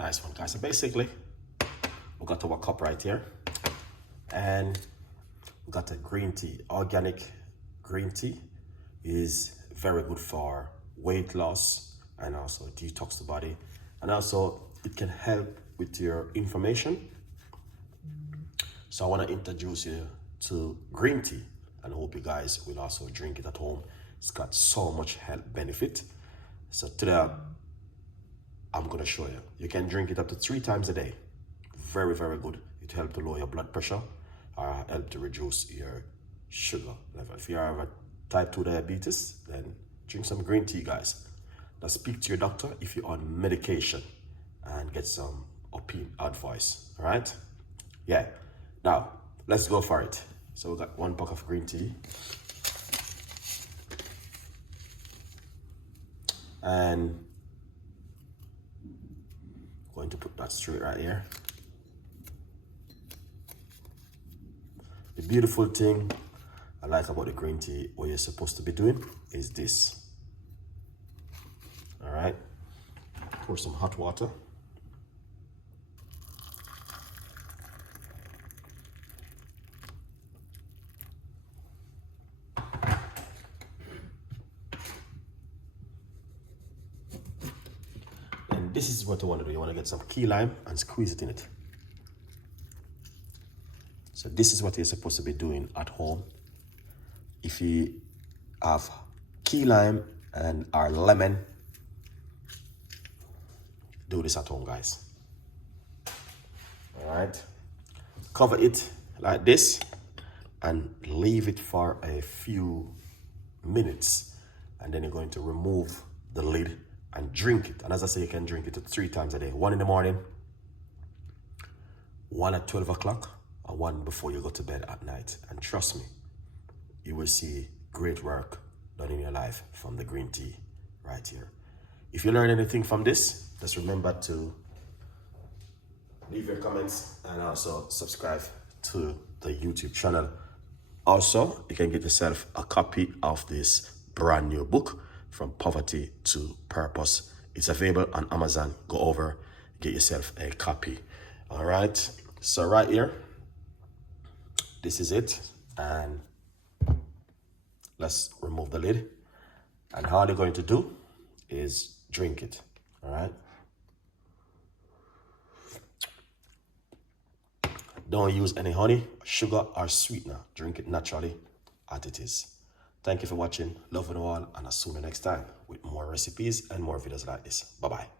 Nice one, guys. So basically, we got our cup right here, and we got a green tea. Organic green tea is very good for weight loss and also detox the body, and also it can help with your inflammation. So I want to introduce you to green tea, and I hope you guys will also drink it at home. It's got so much health benefit. So today I'm gonna show you. You can drink it up to 3 times a day. Very, very good. It helps to lower your blood pressure or help to reduce your sugar level. If you have a type 2 diabetes, then drink some green tea, guys. Now speak to your doctor if you're on medication and get some advice, all right? Yeah, now let's go for it. So we got 1 pack of green tea. And going to put that straight right here. The beautiful thing I like about the green tea, what you're supposed to be doing is this. All right, pour some hot water. And this is what you want to do. You want to get some key lime and squeeze it in it. So this is what you're supposed to be doing at home. If you have key lime and or lemon, do this at home, guys. All right, cover it like this and leave it for a few minutes, and then you're going to remove the lid and drink it. And as I say, you can drink it 3 times a day. 1 in the morning, 1 at 12 o'clock, and 1 before you go to bed at night. And trust me, you will see great work done in your life from the green tea right here. If you learn anything from this, just remember to leave your comments and also subscribe to the YouTube channel. Also, you can get yourself a copy of this brand new book, From Poverty to Purpose. It's available on Amazon. Go over, get yourself a copy. All right, so right here, this is it, and let's remove the lid. And all you're going to do is drink it. All right, don't use any honey, sugar, or sweetener. Drink it naturally as it is. Thank you for watching. Love you all, and I'll see you next time with more recipes and more videos like this. Bye-bye.